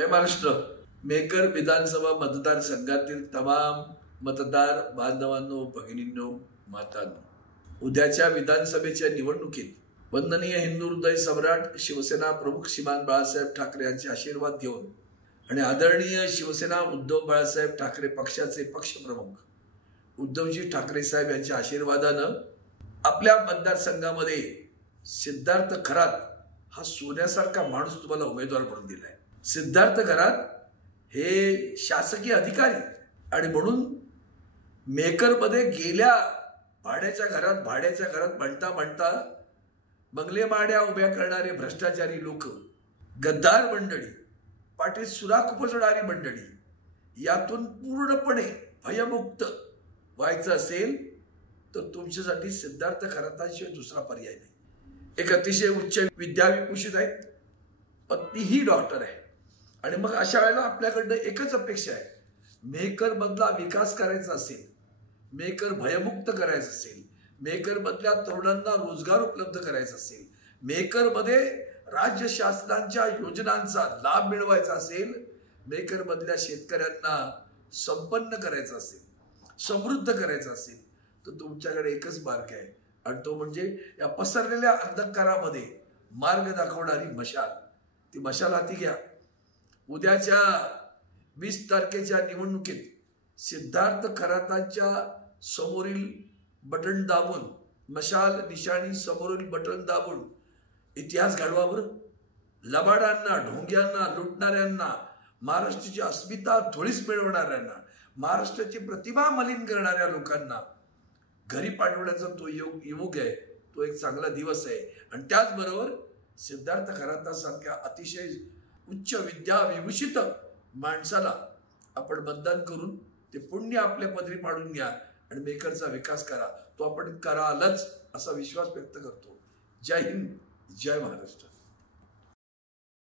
जय Maharashtra. Maker विधानसभा मतदारसंघातील तमाम मतदार बांधवांनो, भगिनींनो, मातांनो, उद्याच्या विधानसभेच्या निवडणुकीत वंदनीय हिंदू हृदय सम्राट शिवसेना प्रमुख श्रीमान बाळासाहेब ठाकरे यांचे आशीर्वाद घेऊन आणि आदरणीय शिवसेना उद्धव बाळासाहेब ठाकरे पक्षाचे पक्षप्रमुख उद्धवजी ठाकरे साहेब यांच्या आशीर्वादानं आपल्या मतदारसंघामध्ये सिद्धार्थ खरात हा सोन्यासारखा माणूस तुम्हाला उमेदवार म्हणून दिलाय। सिद्धार्थ खरात हे शासकीय अधिकारी आणि म्हणून मेकरमध्ये गेल्या भाड्याच्या घरात म्हणता बंगले माड्या उभ्या करणारे भ्रष्टाचारी लोक, गद्दार मंडळी, पाठीत सुराख उपजणारी मंडळी यातून पूर्णपणे भयमुक्त व्हायचं असेल तर तुमच्यासाठी सिद्धार्थ खरातांशिवाय दुसरा पर्याय नाही। एक अतिशय उच्च विद्याविभूषित आहेत, पत्नी ही डॉक्टर आहे आणि मग अशा वेळेला आपल्याकडनं एकच अपेक्षा आहे, मेकर मधला विकास करायचा असेल, मेकर भयमुक्त करायचं असेल, मेकर मधल्या तरुणांना रोजगार उपलब्ध करायचा असेल, मेकर मध्ये राज्य शासनाच्या योजनांचा लाभ मिळवायचा असेल, मेकर मधल्या शेतकऱ्यांना संपन्न करायचं असेल, समृद्ध करायचं असेल तर तुमच्याकडे एकच मार्ग आहे आणि तो म्हणजे या पसरलेल्या अंधकारामध्ये मार्ग दाखवणारी मशाल। ती मशाल हाती घ्या। उद्याच्या 20 तारखेच्या निवडणुकीत सिद्धार्थ खरातांच्या समोरील बटन दाबून, मशाल निशाणी समोरील बटन दाबून इतिहास घडवावर। लबाडांना, ढोंग्यांना, लुटणाऱ्यांना, महाराष्ट्राची अस्मिता धुळीस मिळवणाऱ्यांना, महाराष्ट्राची प्रतिभा मलिन करणाऱ्या लोकांना घरी पाठवण्याचा तो योग आहे, तो एक चांगला दिवस आहे। आणि त्याचबरोबर सिद्धार्थ खरातांसारख्या अतिशय उच्च विद्याविभूषित माणसाला आपण मतदान करून ते पुण्य आपल्या पदरी पाडून घ्या आणि मेकरचा विकास करा। तो आपण करालच असा विश्वास व्यक्त करतो। जय हिंद, जय महाराष्ट्र।